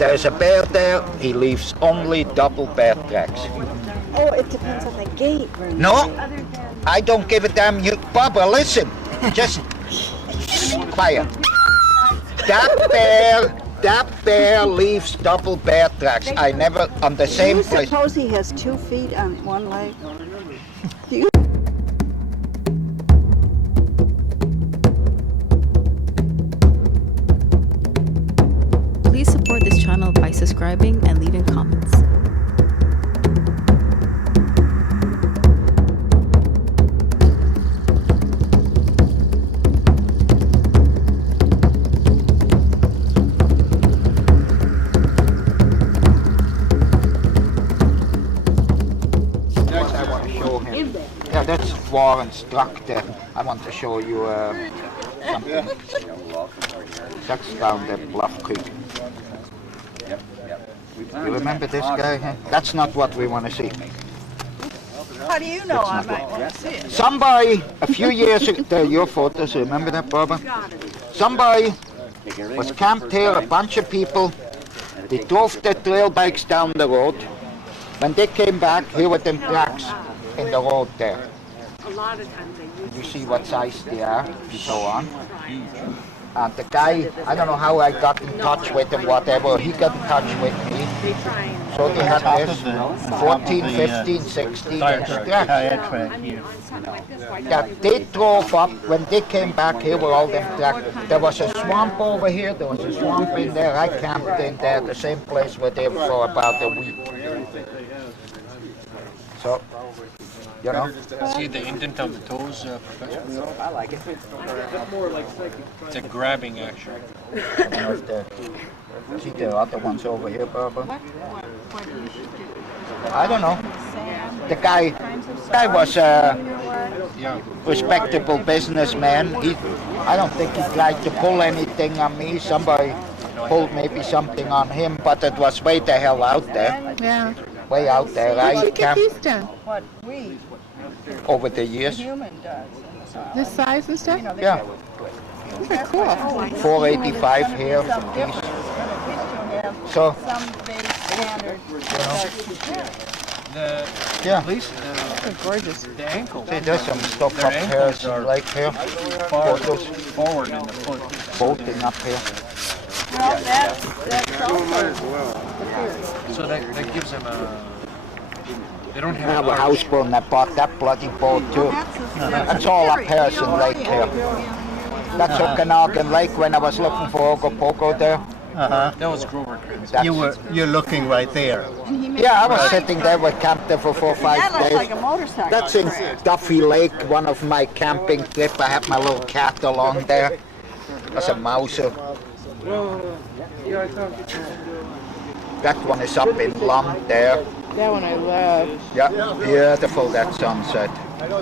there's a bear there, he leaves only double bear tracks. Oh, it depends on the gait. No, I don't give a damn. You, Barbara, listen. Just quiet. That bear leaves double bear tracks. I never, on the same place. Do you suppose he has 2 feet on one leg? Do you? Please support this channel by subscribing and leaving comments. Yeah, that's Warren's truck there. I want to show you something. That's down there, Bluff Creek. You remember this guy? Huh? That's not what we want to see. How do you know I might want to see it? Somebody, a few years ago, there are your photos, remember that, Barbara? Somebody was camped here, a bunch of people. They drove their trail bikes down the road. When they came back, here were them tracks in the road there. You see what size they are, and so on. And the guy, I don't know how I got in touch with him, whatever, he got in touch with me. So they had this 14, 15, 16 inch tracks. Yeah, they drove up, when they came back, here were all them tracks. There was a swamp over here, there was a swamp in there, I camped in there, the same place where they were for about a week. So, you know. See the indent of the toes, Professor? I like it. It's a grabbing action. See the other ones over here, Barbara? I don't know. The guy was a respectable businessman. I don't think he tried to pull anything on me. Somebody pulled maybe something on him, but it was way the hell out there. Yeah. Way out there. What'd you get these done? What we, over the years. the human does. This size and stuff? Yeah. They're cool. 485 here. So, Some big standard. yeah. They're gorgeous. The ankles. See, there's some stuff up here, some like here. Photos. Forward in the foot. Bolting up here. Well, that's also So that gives them a... They don't I have have a houseboat that bought that bloody boat too. That's all up Harrison Lake here. That's Okanagan Lake when I was looking for Ogopogo there. That was Grover Creek. You're looking right there. Yeah, I was sitting there with camped there for 4 or 5 That looks days. like a motorcycle. That's in Duffy Lake, one of my camping trip. I had my little cat along there. That's a mouser. That one is up in Lund there. That one I love. Yeah, beautiful that sunset.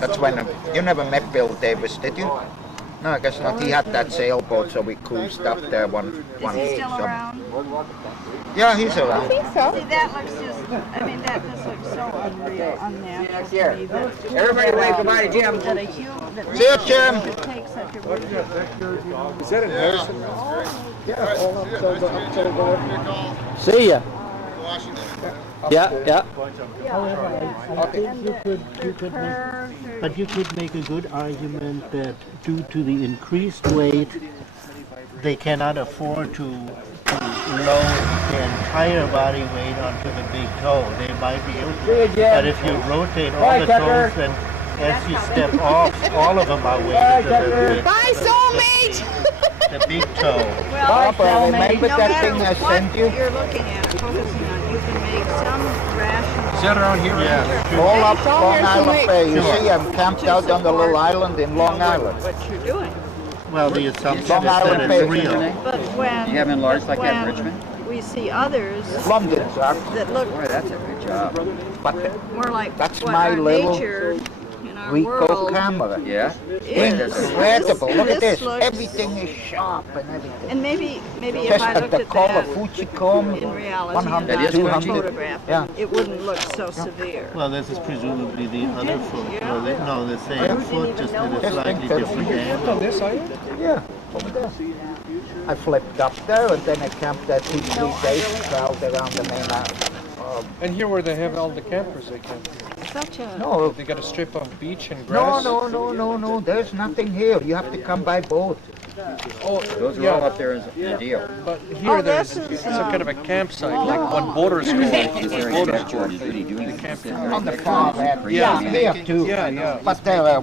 That's when you never met Bill Davis, did you? No, I guess not. He had that sailboat, so we cruised up there one. Is he still around? Yeah, he's I around. think so. See, that looks just, I mean, that just looks so unreal, unnatural to me that. Everybody wave goodbye to Jim. That a human, that See you, Jim. would take such a risk. Is that in Harrison? See ya. Yeah. You could make a good argument that due to the increased weight, they cannot afford to load the entire body weight onto the big toe. They might be able to, but if you rotate all the toes, then as you step off, all of them are weighted a little bit. Bye, soulmate! The big toe. Well, Barbara, remember no that matter thing I what sent you? you're looking at, focusing on, you can make some rational. Is that around here? Yeah. All up all Long here, so Island wait. Bay. You see, I'm camped out on the little island in Long Island. What you're doing. Well, the assumption Long is that Island it's Bay. real. But when, You have enlarged like that in when Richmond? we see others London, sir. that look Boy, that's a good job. But more like That's what my our little nature in our Rico world camera. Yeah? is. Incredible. Look at this. looks- Everything is sharp and everything. And maybe if Just I at looked the at color that Fujicom, in reality 100, and not 200. photograph, Yeah. it wouldn't look so severe. Well, this is presumably the other foot. Well, no, the same foot, just at a slightly different angle. Yeah. over there. I flipped up there and then I camped there 2-3 days, traveled around the mainland. And here where they have all the campers, they camp here. Such a... No, They got a strip of beach and no, grass. no, there's nothing here. You have to come by boat. Oh, Those are all up there as a deal. But here there's some kind of a campsite, like one boaters go. Is there any picture of anybody doing the camp? On the far end. Yeah, here too. Yeah. But there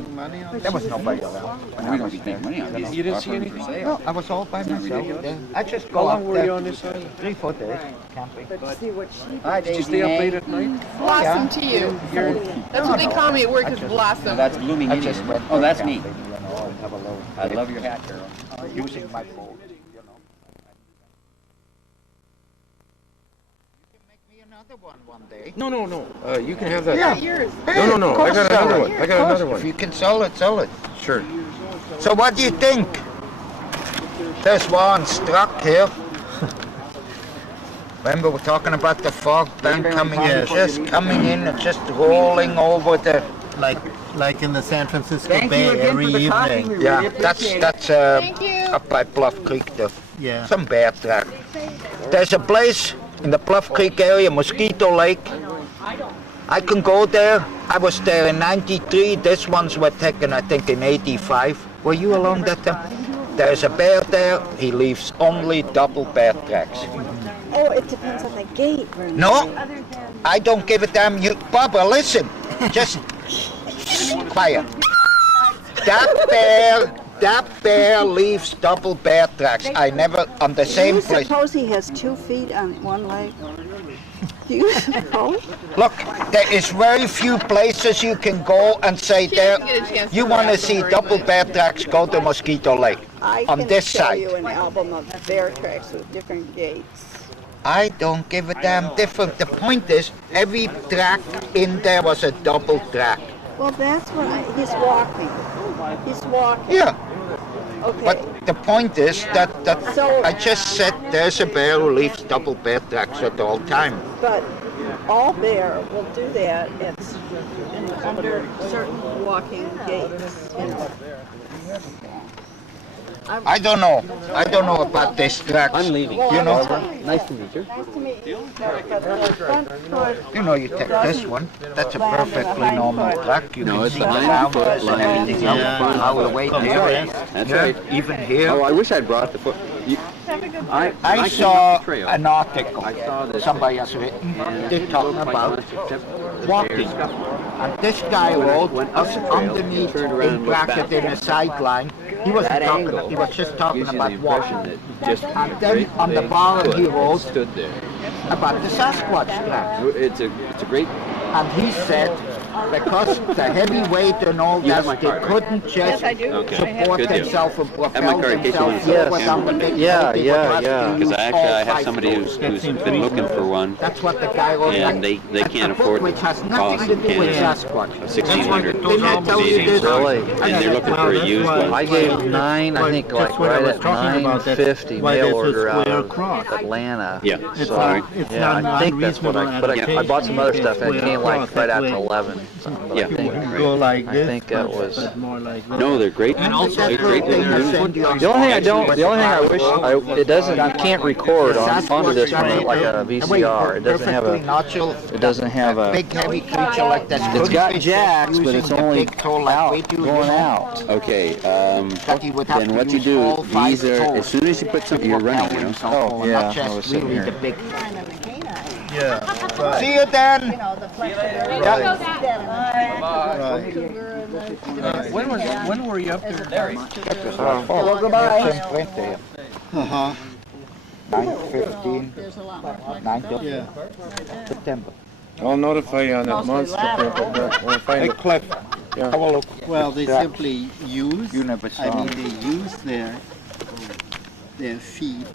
was nobody around. We don't make money on these. You didn't see anything? No, I was all by myself there. I just How go long up were you there on this island? 3-4 days camping. Did you stay up late at night? Blossom to you. That's what they call me at work, is Blossom. That's blooming I Indian. just went Oh, that's me. camping, you know, and have a little I love your hat, Carol. using my boat, you know. You can make me another one day. No. You can have that. Yeah. Yours. No. I got another one. I got another If one. you can sell it, sell it. Sure. So what do you think? There's one struck here. Remember we're talking about the fog bank coming in, just coming in and just rolling over the... Like in the San Francisco Thank you Bay again every for the coffee. evening. We Yeah, really appreciate it. that's Thank you. up by Bluff Creek there. Yeah. Some bear track. There's a place in the Bluff Creek area, Mosquito Lake. I can go there. I was there in '93. These ones were taken, I think, in '85. Were you along that time? There's a bear there. He leaves only double bear tracks. Oh, it depends on the gate. No, I don't give a damn. You, Barbara, listen. Just quiet. That bear leaves double bear tracks. I never on the Do same you place. suppose he has 2 feet on one leg? Do you suppose? Look, there is very few places you can go and say there. You want to see double bear tracks? Go to Mosquito Lake. I On can this show side. you an album of bear tracks with different gates. I don't give a damn different. The point is, every track in there was a double track. Well, that's what he's walking. He's walking. Yeah. Okay. But the point is that So- I just said there's a bear who leaves double bear tracks at all time. But all bear will do that. It's under certain walking gates. I don't know. I don't know about this tracks. I'm leaving. You know, Nice to meet you. Nice to meet you. But the front foot you know, you take this one. That's a perfectly normal track. You No, can it's see the the hind foot rounders and line. everything Yeah. else all the way there. That's Yeah, right. even here. Oh, I wish I'd brought the foot. I I came saw up the trail. an article I saw this somebody has written. and They're it talking looked like about lunch except walking. And this guy wrote us underneath in bracket in a sideline. He wasn't talking, he was just talking about walking. And then on the bottom he wrote stood there. about the Sasquatch track. It's a great. And he said because the heavy weight and all You have that, my they card, right? couldn't just I do. Okay. support Good deal. themselves and my propel card in case you want themselves to forward Yes. on the big Yeah, weight. They yeah, would have to yeah. use Because actually I all have 5 somebody tools. who's been looking for one, That's what the guy wrote. and they That's can't the book, afford which the has nothing cost to of do with Canada. Sasquatch. Of 1,600 Didn't I tell you this? Really? and they're looking for a used one. I gave 9, I think, That's like what I right was at talking about, that's 950 why mail there's a order out square of cross. Atlanta. Yeah. It's So, not, it's yeah, not I think that's what unreasonable but I adaptation bought some other to stuff and it square came like cross. right That after way 11. Something, but Yeah. I think, You can go like I this, think that but- was. but more like this. No, they're great. And also Great, that little great. thing I They're send you on The only thing I wish, it doesn't, you can't record onto this one like a VCR. It doesn't have a, it doesn't have a, big heavy creature like that. it's got couldn't be jacks, but using it's the only big toe like we do, going you know, out. Okay, that he would have then to what you use do, all 5 these are, toes as soon as you put something, you're running, you know? Oh, yeah, not I was just sitting really here. the big. Yeah, right. See you then. When were you up there? Hello, goodbye. Uh-huh. 9/15, 9th Yeah. of September. I'll notify you on that monster print, but we'll find Hey, it. Cliff, Yeah. have a look. Well, they Yeah. simply use, You never saw I mean, them. they use their feet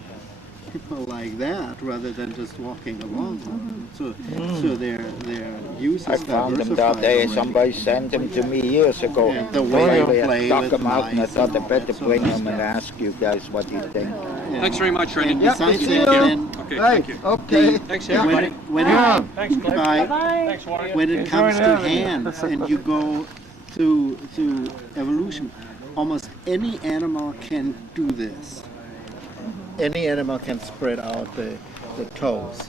like that rather than just walking along. So their use I is found them diversified that day. already. Somebody sent them to me years ago. Yeah, the way Finally, they I play dug with them out and I mice thought I and better all bring that them and sort of ask you guys what you think. Yeah. Thanks very much, René. And besides see that, you. then Hey, okay. Thanks, Yeah. everybody. when Thanks, Cliff. Thanks, Wyatt. when it comes to hands and you go to evolution, almost any animal can do this. Any animal can spread out the toes.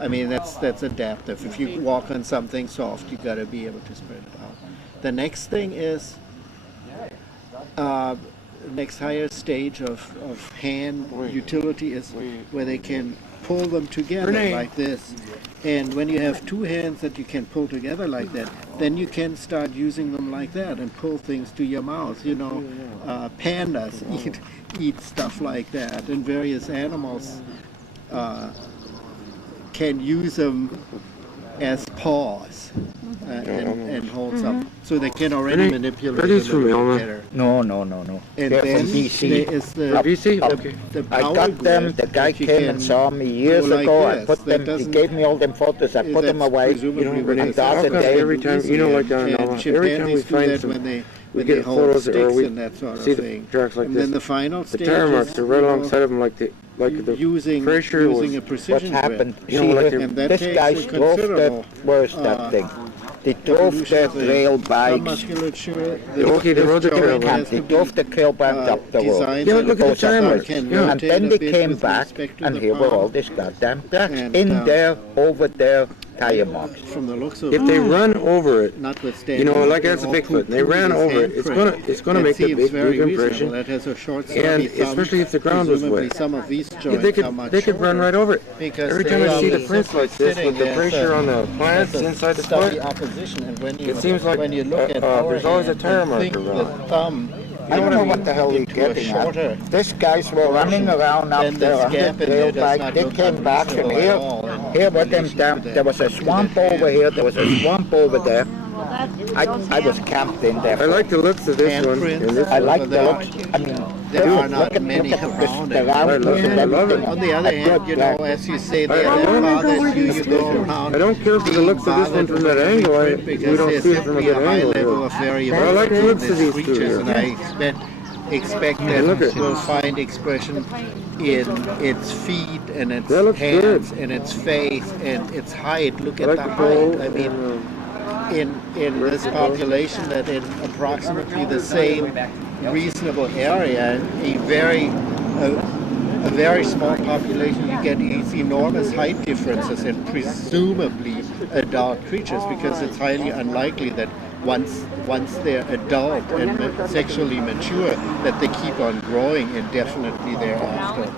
I mean, that's adaptive. If you walk on something soft, you got to be able to spread it out. The next thing is next higher stage of hand utility is where they can pull them together like this. And when you have two hands that you can pull together like that, then you can start using them like that and pull things to your mouth. You know, pandas eat stuff like that, and various animals can use them as paws and hold some. So they can already manipulate them together. No. And then there is the I got them, the guy came and saw me years ago, I put them, he gave me all them photos, I put them away, and the other day, every time, you know, like down in Alma, every time we find some, we get photos or we see the tracks like and this, then the final the stage tire marks is, are right alongside of them, like the pressure was, using a precision what happened, grip. you know, like And that this takes guy a drove considerable, that, where's that thing? They drove the trail bikes, musculature. Okay, they rode the trail bike. they drove the trail bike up the road. Yeah, look at the tire marks. Can Yeah. And then they came back, and here were all these goddamn tracks, in there, over there, tire marks. From the looks of If they run over it, notwithstanding, you know, like that's a Bigfoot, and they ran over it, it's gonna make a big impression. That has a short And especially if the ground was presumably wet. some of these Yeah, joints they are much could run shorter right over it. because Every time I see the prints like this sitting with the as pressure on the plants as a inside the stubby foot, opposition, and when you it seems like when you look at our there's always a hand tire and marker think around. the thumb, I don't know what the hell he's into a getting shorter at. These guys were running around up then there this on the gap in trail there does bike. not They look came back and unreasonable at all in here were them relation to down. that- There was a to swamp that over hand. here. There was a swamp over there. I was camped in there. I like the looks of this one. And this I one. like the looks. I mean, There are look not at many this around it. surroundings and I love it. everything. On the other hand, you know, as you say, there I don't- bothers you, you go around. I don't care for the looks of this one from that angle. We Because don't there's see it from a simply a good high angle level here. of variability I like the in looks of these these two creatures, here. and I expect that look at- we'll find expression in its feet and its That looks hands good. and its face and its height. Look I at like the the pole. height. I mean, in this population, that in approximately the same reasonable area, a very small population, you get these enormous height differences in presumably adult creatures, because it's highly unlikely that once they're adult and sexually mature, that they keep on growing indefinitely thereafter.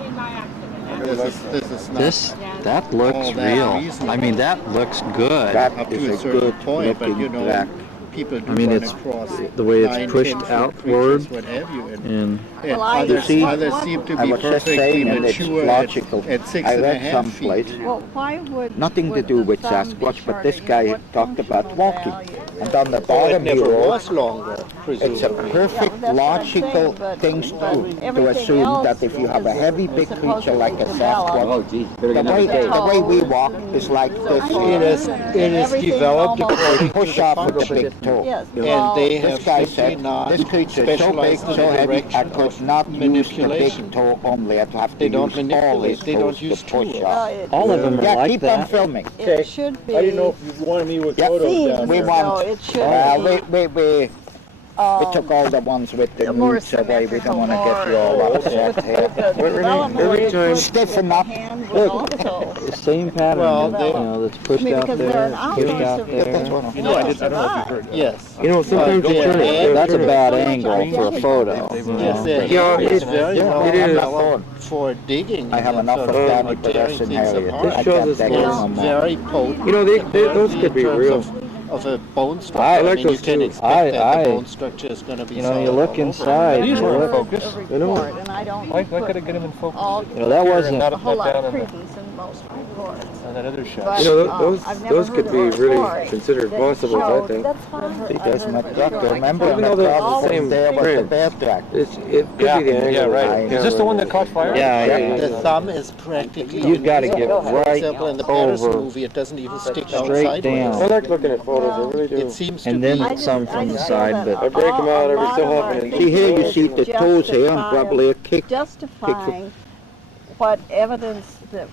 This is not That looks all that real. reasonable. I mean, that looks good. That up is to a a certain good point, but you looking know, track. people do I mean, run it's across the way it's 9, pushed 10 foot outward creatures, what have you, and and I- see, others seem to I be was just perfectly saying, and it's mature logical. at 6 I and a read half someplace, feet. Well, why would nothing to would do the with thumb be Sasquatch, but this shorter? guy What talked about functional walking. value? And on the It bottom he never wrote, was longer, it's a presumably. perfect That's what I'm logical saying, thing but to everything assume else that if you have a is heavy big creature like a supposedly Sasquatch, developed. the way we walk is like this. It is Everything developed almost- according to Push the off with the function. big toe. Yes, And well, they This have guy simply said, not this creature is so big, specialized in so the heavy, I direction could of not use the manipulation. big toe only. I'd have to They don't use all manipulate, his they don't toes use to push tools. off. all of them are Yeah, like keep on that. filming. it should be. you wanted me with Yeah, seems we as want, though it should be. we took all the ones with the more roots away. We don't want to get you symmetrical, all more upset here. with the development every of time- the Stiffen up. hand, but also. The same pattern, Well, you they- know, that's pushed I mean, out because there, they're an pushed outpost out of there. You know, I don't know if you've heard. Yes. You know, sometimes Go they turn ahead. it. That's a bad So much angle for a identity. photo. Yes, Yeah, it's very well it is. developed for digging. I have and enough sort of of Danny tearing Peterson things Harrier. apart. I shows can't us take it more. no more. Very potent. You know, those could be in terms real. Of a bone structure. I like mean, you those can too. expect that I- the bone structure is going to be You know, you solid look all over. inside. These you were in look- focus. You know. And I don't Why put couldn't I get them in focus? all, You know, that wasn't, a whole lot of credence in most reports. On that other shot. But, You know, I've never those heard could of be a really story considered that possibles, I showed- think. That's fine. He I've does heard my of it track. before. Remember Even on though the they're top the same there was the print. bear track. It could be the angle. Yeah, right. Is this the one that caught fire? yeah, The thumb is practically you gotta get invisible. For right example, in the Patterson over, movie, it doesn't even stick out straight sideways. down. I like looking at photos, I really do. It seems to and be then some from the side, but I break them out every so often. See here you see the toes here and probably a kick. Justifying what evidence that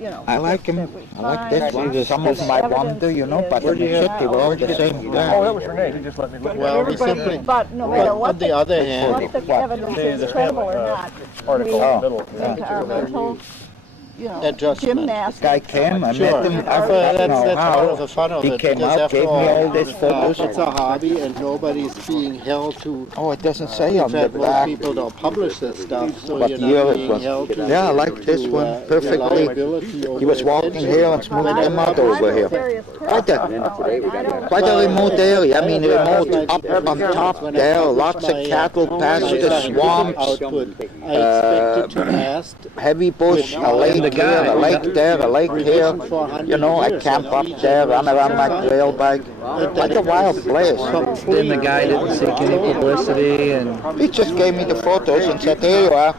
you know. I like him. that we I like find. this one. Some of them I wonder, you know, but in the city we're all the same. that was René. He just let me look. Well, we simply, But no matter on what the other hand, what the evidence is, credible or not, Article in the middle. make our mental, you know, Adjustment. gymnastics. Guy came, I Sure. met him. I Well, don't know that's part of how. the fun of He it. came because out, after gave me all these photos. It's a hobby, and nobody's being held to. Oh, it doesn't say In on the fact, most back. people don't publish this stuff, so What you're year not it being was. held to. Yeah, I like this to, one perfectly. reliability over He was walking attention. here and smoothed him out over here. Quite a remote area. I mean, remote up on top there. Lots of cattle pastures, swamps, Output. I expected to last heavy bush, a lake here, a lake there, a lake here. You know, I camp up there, run around my trail bike. Like a wild place. Then the guy didn't seek any publicity, and He just gave me the photos and said, here you are.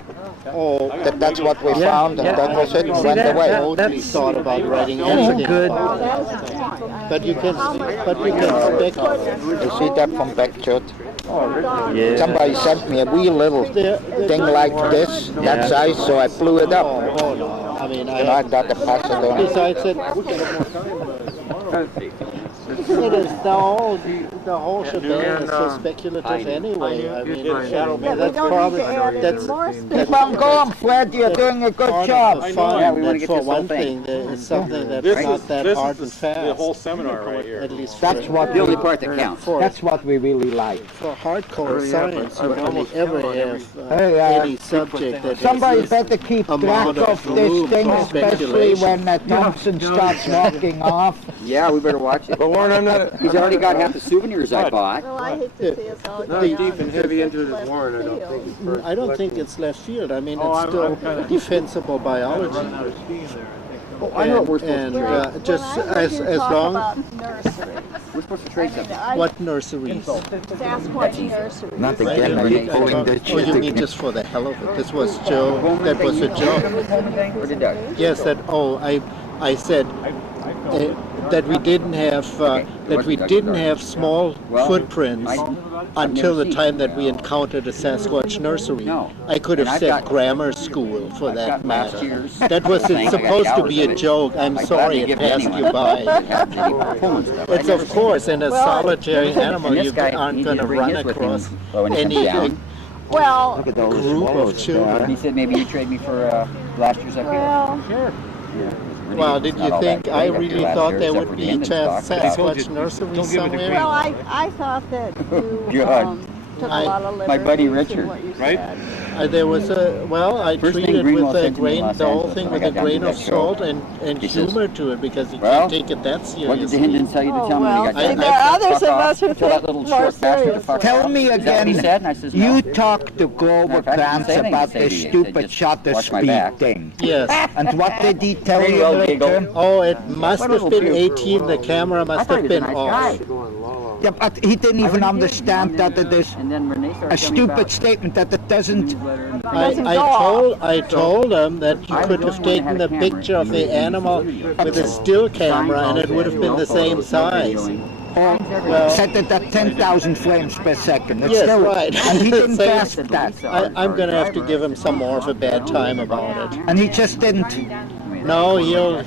Oh, That's what we found, and that was it, and See, went that- away. that- totally thought about writing that's a anything good. about it. But you can speculate. You see that from Beckchurch? Yeah. Somebody sent me a wee little thing like this, that size, so I blew it up. Oh no! I mean, And I got to pass it on. besides it, it is the whole shebang is so speculative anyway. I mean, that's probably Keep on going, Fred, you're doing a good job. fun. That's for one thing. It's something that's not that hard and fast. The whole seminar right here. At least That's what The only part that counts. That's what we really like. for hardcore science, you only ever have Hey, any subject that Somebody has better keep track amount of of this room thing, for especially speculation. when Thompson starts walking off. Yeah, we better watch it. But Warren, I'm not. He's already got half the souvenirs I bought. Well, I hate to see us all Not get deep off and into heavy into left the Warren. I don't think. field. I don't think it's left field. I mean, Oh, it's I'm still kinda- defensible biology. Oh, I know what we're supposed And to trade. just When I heard as you talk long about nurseries, We're supposed to trade something. what nurseries? Sasquatch nurseries. Not again, are you pulling the Oh, you shit? mean just for the hell of it? This was Joe. That was a joke. Or did Doug? Yes. That. Oh, I said that we didn't have small footprints until the time that we encountered a Sasquatch nursery. No. I could have And I've said got- grammar school for that got last matter. year's That was thing. I got supposed to hours be of a it. joke. I'm I sorry gladly it give it passed anyone you that by. has any Pullman stuff. It's of course, in a solitary And animal, this you guy, aren't he going to didn't bring run his with him. across Well, when he comes any down, Well, Look at those group of swallows children. he said maybe you trade me for last year's up here. well, Well, did you think I really thought there would be a Sasquatch nursery somewhere? well, I thought that you God. took a I- lot of liberties my buddy in Richard, what you right? said. There was I First thing treated Greenwell with a sent to me in grain, Los the whole Angeles thing when I with got a down grain to of that show. salt and He says, humor to it because you well, can't take it that What did seriously. Dahinden tell you to tell me when well, he got see, down there are others Fuck of off. us who Tell that think little more short bastard to seriously. fuck Tell off. me Is that what he again, said? And I says, no. you talked to Grover Matter of fact, he didn't Krantz say anything about to the say to you. stupid He said, shutter "Watch my speed back." thing. Yes. And what did he tell you Well, later? giggle. Oh, it must have little been few. 18. The camera I must thought have he was a been nice off. guy. Yeah, but he didn't even understand that it is And then René started a telling me stupid about statement that it doesn't. newsletter and I told him that you could have taken a picture of the animal with a still camera and it would have been the same size. Well, Set it at 10,000 frames per second. It's Yes, still, right. And he didn't Same. grasp that. I'm going to have to give him some more of a bad time about it. And he just didn't. No, he'll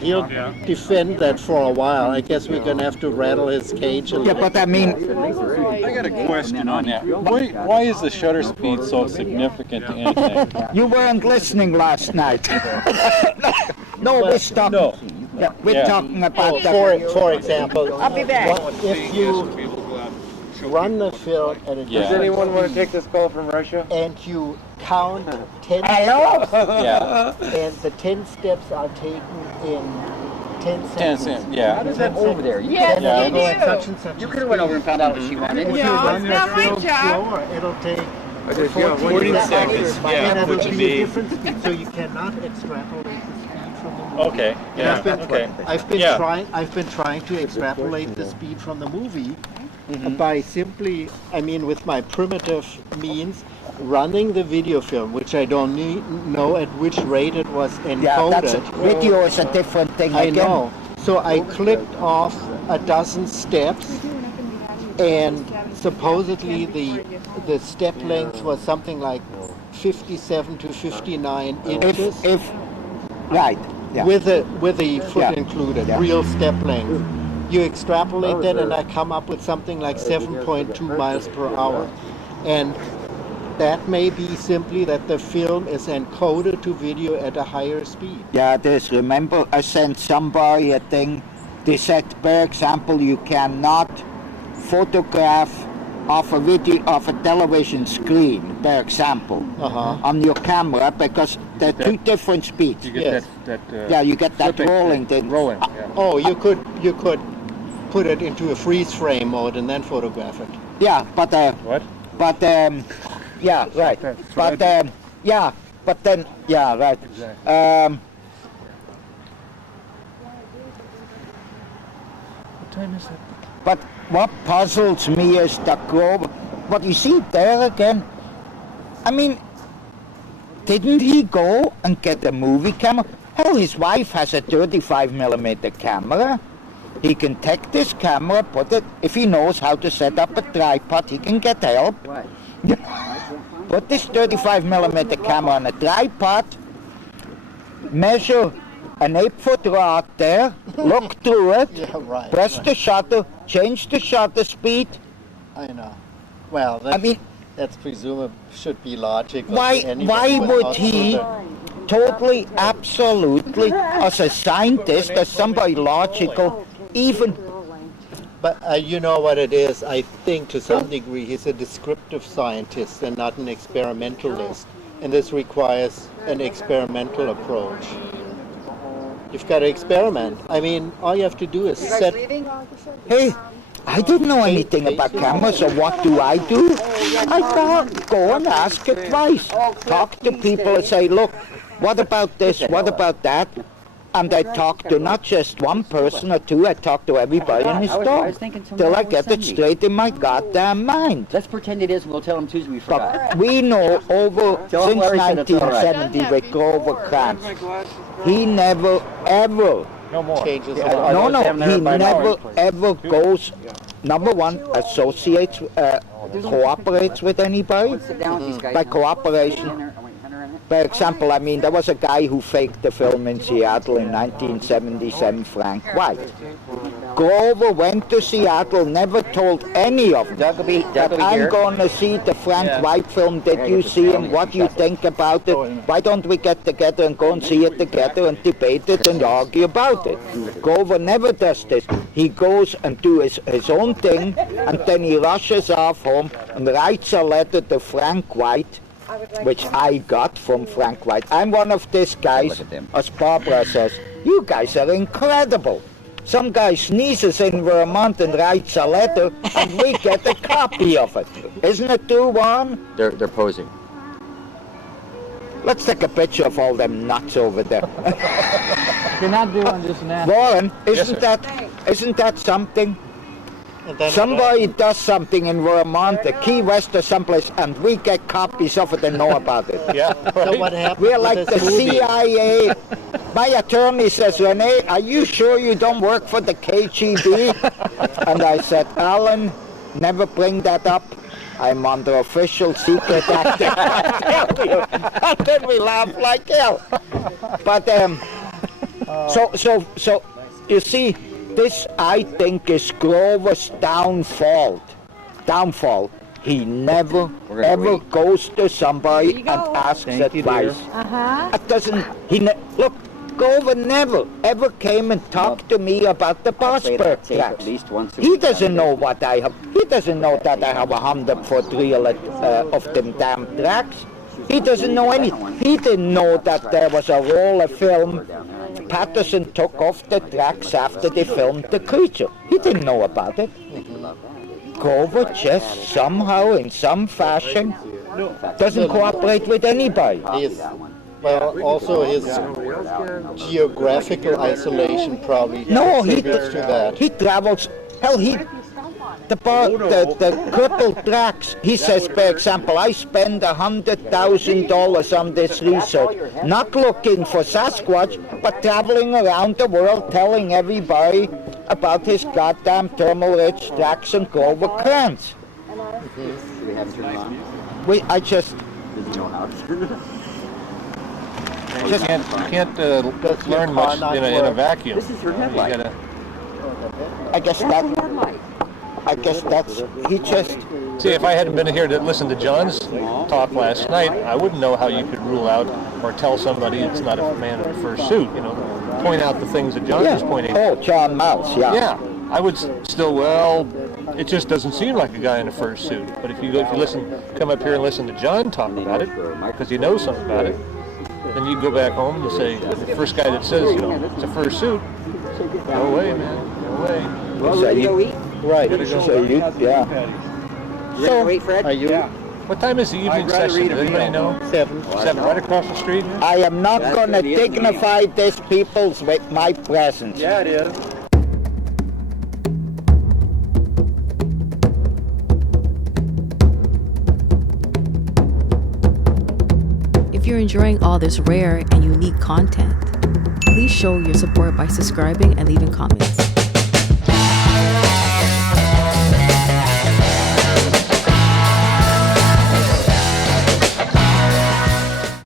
defend that for a while. I guess we're going to have to rattle his cage a Yeah, little. but I mean, I got a question on that. Why is the shutter speed so significant to anything? you weren't listening last night. No, we're talking. No. Yeah, we're Yeah. talking about For example, I'll be back. if you run the film at a Yeah. distance anyone want to take this call from Russia? and you count 10 Hello? steps, Yeah. and the 10 steps are taken in 10 10 seconds. cents. Yeah. How does that over there? You Yes, can't- Yeah, you go at do. such and such You a could have went over and found out what she wanted. If you No, run it's the not my film job. slower, it'll take 40 seconds. and Yeah, it'll which would be a be. different speed, so you cannot extrapolate the speed from the movie. Okay. And Yeah. Okay. I've been trying to extrapolate the speed from the movie by simply, with my primitive means, running the video film, which I don't know at which rate it was Yeah, that's encoded. video is a different thing I again. know. So I clicked off a dozen steps, and supposedly the step length was something like 57 to 59 inches. If right, Yeah. with the foot Yeah. included, Yeah. real step length. You extrapolate that, and I come up with something like 7.2 miles per hour, and that may be simply that the film is encoded to video at a higher speed. Yeah, this. Remember, I sent somebody a thing. They said, for example, you cannot photograph of a video of a television screen, for example, on your camera because they're two different speeds. You get Yes. Yeah, you get that flipping rolling thing. rolling. Yeah. Oh, you could put it into a freeze frame mode and then photograph it. Yeah, but What? yeah, right. That's But what I yeah, but then yeah, right. Exactly. What time is it? But what puzzles me is the Grover. But you see there again, I mean, didn't he go and get a movie camera? Hell, his wife has a 35mm camera. He can take this camera, put it, if he knows how to set up a tripod, he can get help. Right. Put this 35mm camera on a tripod, measure an 8-foot rod there, look through it, Yeah, right. press the shutter, change the shutter speed. I know. Well, that's, I mean, that's presumably should be logical. why would he totally, absolutely, as a scientist, as somebody logical, even... But you know what it is? I think to some degree he's a descriptive scientist and not an experimentalist. And this requires an experimental approach. You've got to experiment. I mean, all you have to do is set... Hey, I didn't know anything about cameras, so what do? I go and ask advice. Talk to people and say, look, what about this, what about that? And I talk to not just one person or two, I talk to everybody in his store. Till I get it straight in my goddamn mind. Let's pretend it is, and we'll tell him Tuesday we forgot. But we know since Larry said it's all right. 1970 with Grover Krantz, he never ever, No more. changes Yeah, a lot. no, have he never by now. never ever goes, number one, associates, cooperates with anybody. Sit down with these guys. By cooperation. Henner in it. For example, I mean, there was a guy who faked the film in Seattle in 1977, Frank White. Grover went to Seattle, never told any of them Doug will be that I'm here. going to see the Frank White film. Did you see him? What do you think about it? Why don't we get together and go and see it together and debate it and argue about it? Grover never does this. He goes and do his own thing, and then he rushes off home and writes a letter to Frank White, which I got from Frank White. I'm one of these guys, as Barbara says, you guys are incredible. Some guy sneezes in Vermont and writes a letter, and we get a copy of it. Isn't it true, Warren? They're posing. Let's take a picture of all them nuts over there. They're not doing this now. Warren, isn't that something? And then Somebody does something in Vermont, the Key West or someplace, and we get copies of it and know about it. Yeah. So what happened? We're with like the this movie? CIA. My attorney says, René, are you sure you don't work for the KGB? And I said, Alan, never bring that up. I'm under official secret act. And then we laugh like hell. But so you see, this I think is Grover's downfall. He never ever goes to somebody and asks advice. It doesn't. Look. Grover never ever came and talked to me about the Bossberg tracks. He doesn't know what I have. He doesn't know that I have 100-foot reel of them damn tracks. He doesn't know anything. He didn't know that there was a roll of film Patterson took off the tracks after they filmed the creature. He didn't know about it. Grover just somehow, in some fashion, doesn't cooperate with anybody. Well, also his geographical isolation probably contributes to that. He travels. Hell, the crippled tracks. He says, for example, I spend $100,000 on this research, not looking for Sasquatch, but traveling around the world, telling everybody about his goddamn thermal ridge tracks and Grover Krantz. just can't learn much in a vacuum. This is your You headlight. gotta, I guess that's he just see, if I hadn't been here to listen to John's talk last night, I wouldn't know how you could rule out or tell somebody it's not a man in a fursuit. You know, point out the things that John was pointing out. Oh, John Mouse, yeah. Yeah, I would still, well, it just doesn't seem like a guy in a fursuit. But if you come up here and listen to John talk about it, because you know something about it, then you go back home and you say, the first guy that says, it's a fursuit, no way, man, no way. Well, ready to go eat? Right. So you, yeah. Ready to wait, Fred? Are you? What time is the evening session? Does anybody know? 7. 7, right across the street here? I am not going to dignify these peoples with my presence. Yeah, it is. If you're enjoying all this rare and unique content, please show your support by subscribing and leaving comments.